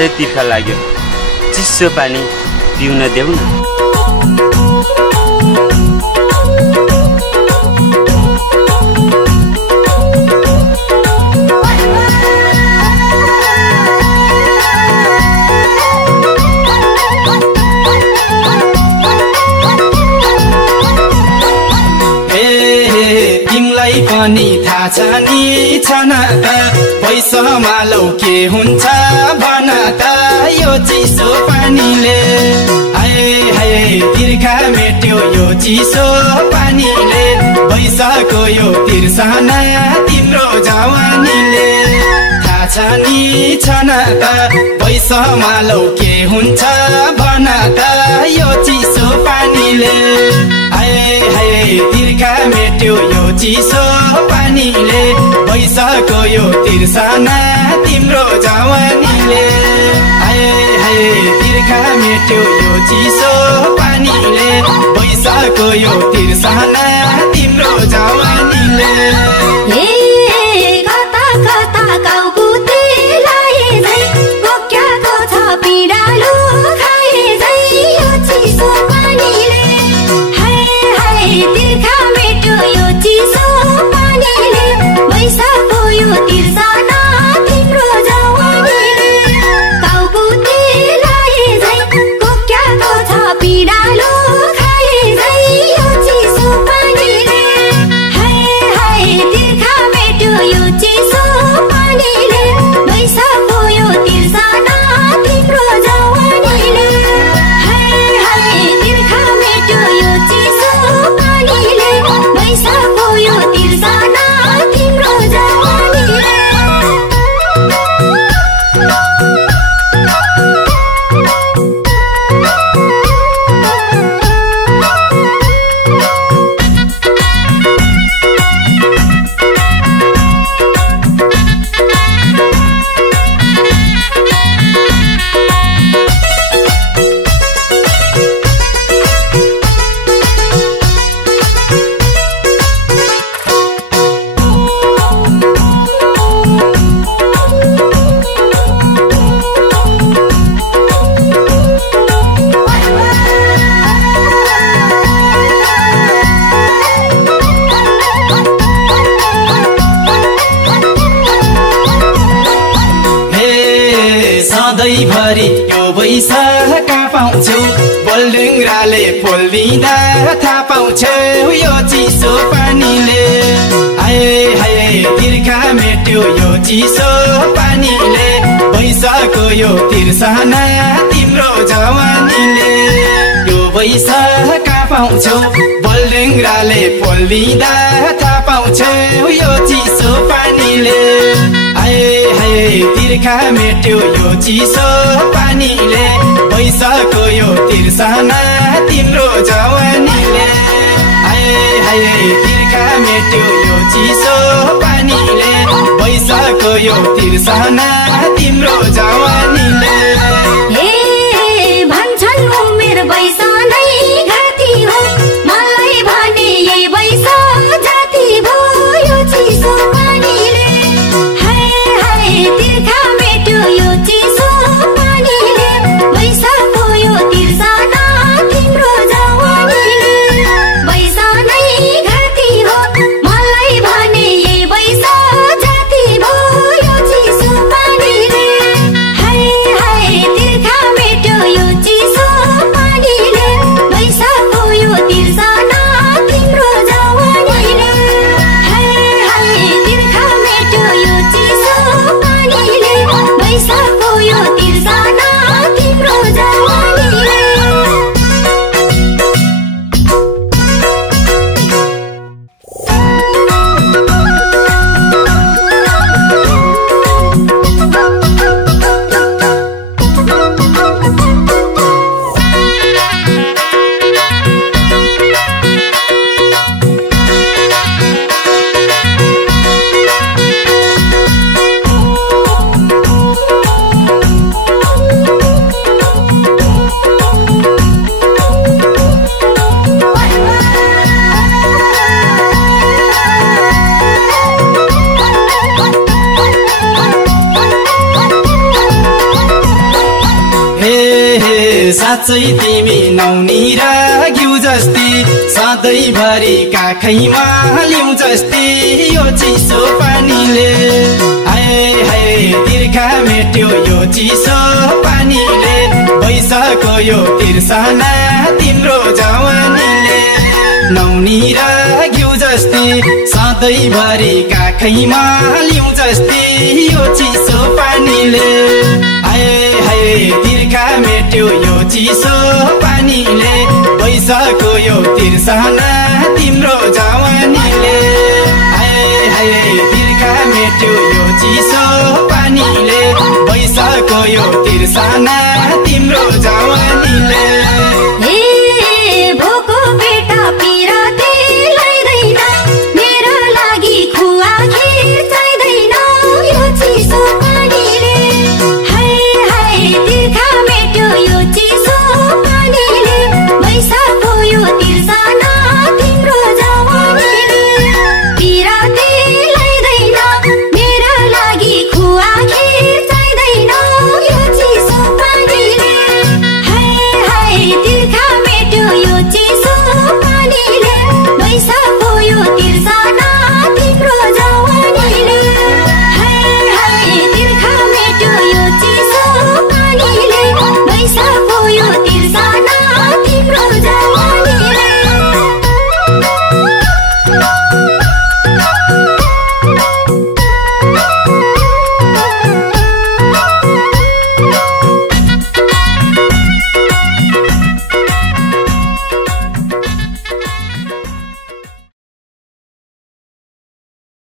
साह्रै तिर्खा लाग्यो, चिसो पानी पिउन देऊ न। पनि थाहा छ नि छन त पैसामा लौ के हुन्छ भन त यो चिसो पानीले। हाय हाय तिर्खा मेट्यो यो चिसो पानीले, पैसाको यो तिर्सना तिम्रो जवानीले। थाहा छ नि छन त पैसामा लौ के हुन्छ भन त यो चिसो पानीले। हाय हाय तिर्खा मेट्यो यो चिसो पानीले, पैसाको यो तिर्सना तिम्रो जवानीले। हाय हाय तिर्खा मेट्यो यो चिसो पानीले, पैसाको यो तिर्सना तिम्रो जवानीले। कता कता काउकुती लाए झै, कोक्याको छ पिडालु खाए झै यो चिसो पानीले। हाय हाय तिर्खा मेट्यो यो चिसो पानीले, पैसाको यो तिर्सना तिम्रो जवानीले। काउकुती लाए झै, कोक्याको छ पिडालु खाए झै यो चिसो पानीले। हाय हाय तिर्खा मेट्यो यो चिसो पानीले, पैसाको यो तिर्सना तिम्रो जवानीले। हाय हाय तिर्खा मेट्यो यो चिसो पानीले, पैसाको यो तिर्सना तिम्रो जवानीले। सधैँभरि यो वैशाखा पाउँछौ, बलढुङ्ग्राले पोल्दिँदा थाहा पाउँछौ यो चिसो पानीले। हाय हाय तिर्खा मेट्यो यो चिसो पानीले, पैसाको यो तिर्सना तिम्रो जवानीले। यो वैशाखा पाउँछौ, बलढुङ्ग्राले पोल्दिँदा थाहा पाउँछौ यो चिसो पानीले। हाय हाय तिर्खा मेट्यो यो चिसो पानीले, पैसाको यो तिर्सना तिम्रो जवानीले। हाय हाय तिर्खा मेट्यो यो चिसो पानीले, पैसाको यो तिर्सना तिम्रो जवानीले। भन्छन् उमेर वैसा नै घाँटी हो, मलाई भने यही वैसा जाति भयो यो चिसो पानीले। हाय हाय तिर्खा मेट्यो यो चिसो पानीले, पैसाको यो तिर्सना तिम्रो जवानीले। वैसा नै घाँटी हो, मलाई भने यही वैसा जाति भयो यो चिसो पानीले। हाय साँच्चै तिमी नौनी र घिउ जस्ती सधैँभरि काखैमा लिउँ जस्ती यो चिसो पानीले हाय हाय तिर्खा मेट्यो यो चिसो पानीले भइसक्यो यो तिर्सना तिम्रो जवानीले नौनी र घिउ जस्ती सधैँभरि काखैमा लिउँ जस्ती यो चिसो पानीले हाय हाय तिर्खा मेट्यो यो चिसो पानीले भइसक्यो यो तिर्सना तिम्रो जवानीले हाय हाय तिर्खा मेट्यो यो चिसो पानीले भइसक्यो यो तिर्सना तिम्रो जवानीले